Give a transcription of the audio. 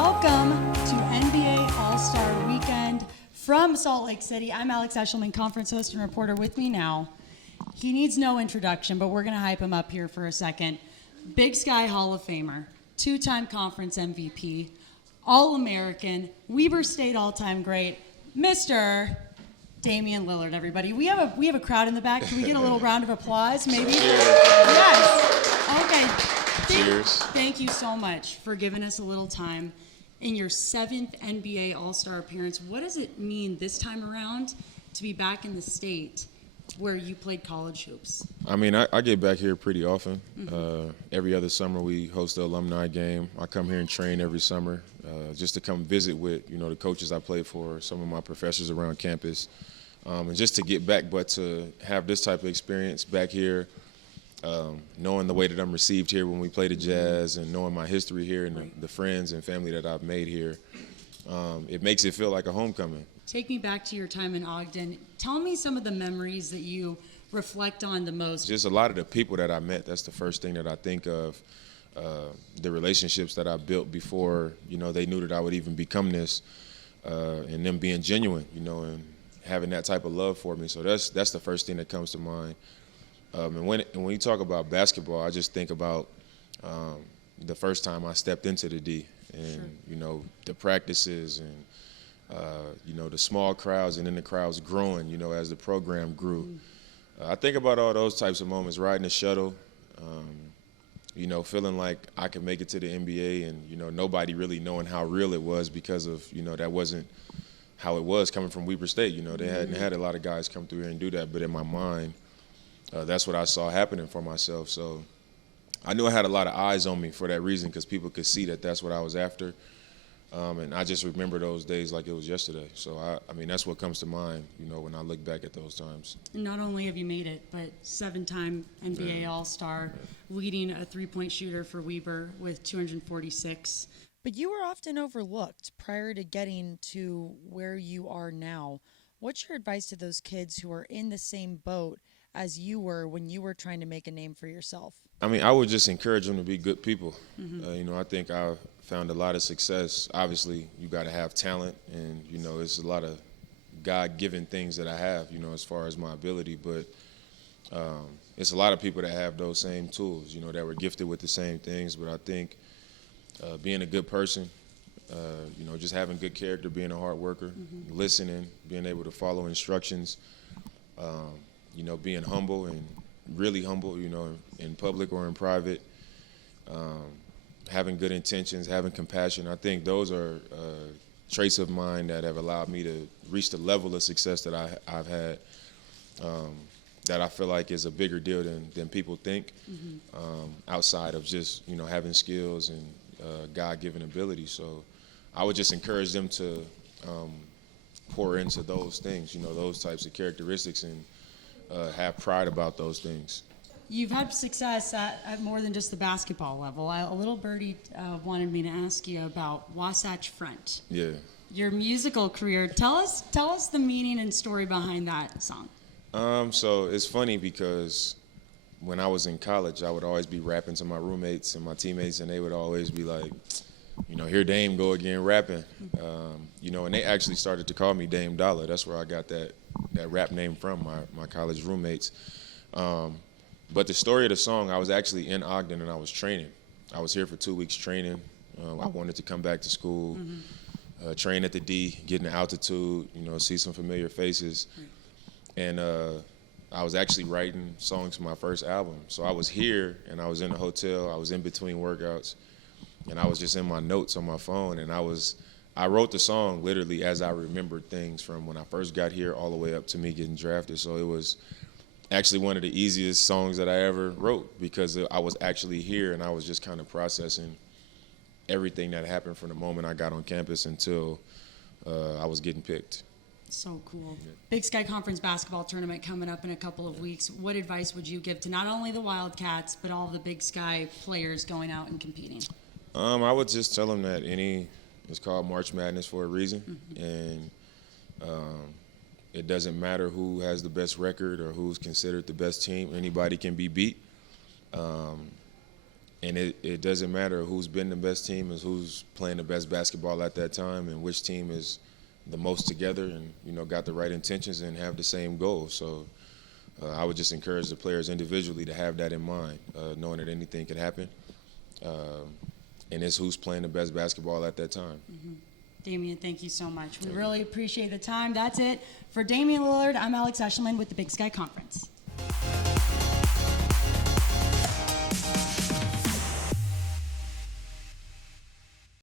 Welcome to NBA All-Star Weekend from Salt Lake City. I'm Alex Eshelman, conference host and reporter. With me now, he needs no introduction, but we're going to hype him up here for a second. Big Sky Hall of Famer, two-time conference MVP, All-American, Weber State all-time great, Mr. Damian Lillard, everybody. We have a crowd in the back. Can we get a little round of applause, maybe? Yes. Okay. Cheers. Thank you so much for giving us a little time in your 7th NBA All-Star appearance. What does it mean this time around to be back in the state where you played college hoops? I mean, I get back here pretty often. Every other summer we host the alumni game. I come here and train every summer just to come visit with, the coaches I played for, some of my professors around campus, and just to get back. But to have this type of experience back here, knowing the way that I'm received here when we play the Jazz and knowing my history here and the friends and family that I've made here, it makes it feel like a homecoming. Take me back to your time in Ogden. Tell me some of the memories that you reflect on the most. Just a lot of the people that I met, that's the first thing that I think of. The relationships that I built before, they knew that I would even become this, and them being genuine, and having that type of love for me. So that's the first thing that comes to mind. And when you talk about basketball, I just think about the first time I stepped into the D, and the practices and the small crowds, and then the crowds growing, as the program grew. I think about all those types of moments, riding the shuttle, feeling like I could make it to the NBA, and nobody really knowing how real it was because of that wasn't how it was coming from Weber State. They hadn't had a lot of guys come through here and do that, but in my mind, that's what I saw happening for myself. So I knew I had a lot of eyes on me for that reason, because people could see that that's what I was after. And I just remember those days like it was yesterday. So, I mean, that's what comes to mind, when I look back at those times. And not only have you made it, but 7-time NBA All-Star, leading a three-point shooter for Weber with 246. But you were often overlooked prior to getting to where you are now. What's your advice to those kids who are in the same boat as you were when you were trying to make a name for yourself? I mean, I would just encourage them to be good people. I think I've found a lot of success. Obviously, you got to have talent, and, it's a lot of God-given things that I have, as far as my ability. But it's a lot of people that have those same tools, that were gifted with the same things. But I think being a good person, just having good character, being a hard worker, listening, being able to follow instructions, being humble and really humble, in public or in private, having good intentions, having compassion. I think those are traits of mine that have allowed me to reach the level of success that I've had, that I feel like is a bigger deal than people think, outside of just, having skills and God-given ability. So I would just encourage them to pour into those things, those types of characteristics, and have pride about those things. You've had success at more than just the basketball level. A little birdie wanted me to ask you about Wasatch Front. Yeah. Your musical career. Tell us the meaning and story behind that song. So it's funny because when I was in college, I would always be rapping to my roommates and my teammates, and they would always be like, here Dame go again rapping. And they actually started to call me Dame Dollar. That's where I got that rap name from, my college roommates. But the story of the song, I was actually in Ogden and I was training. I was here for 2 weeks training. I wanted to come back to school, train at the D, get in altitude, see some familiar faces. And I was actually writing songs for my first album. So I was here and I was in a hotel. I was in between workouts, and I was just in my notes on my phone. And I wrote the song literally as I remembered things from when I first got here all the way up to me getting drafted. So it was actually one of the easiest songs that I ever wrote, because I was actually here and I was just kind of processing everything that happened from the moment I got on campus until I was getting picked. So cool. Yeah. Big Sky Conference basketball tournament coming up in a couple of weeks. What advice would you give to not only the Wildcats, but all the Big Sky players going out and competing? I would just tell them that it's called March Madness for a reason, and it doesn't matter who has the best record or who's considered the best team. Anybody can be beat. And And it doesn't matter who's been the best team, is who's playing the best basketball at that time, and which team is the most together and, got the right intentions and have the same goal. So I would just encourage the players individually to have that in mind, knowing that anything could happen. And it's who's playing the best basketball at that time. Mm-hmm. Damian, thank you so much. We really appreciate the time. That's it. For Damian Lillard, I'm Alex Eshelman with the Big Sky Conference.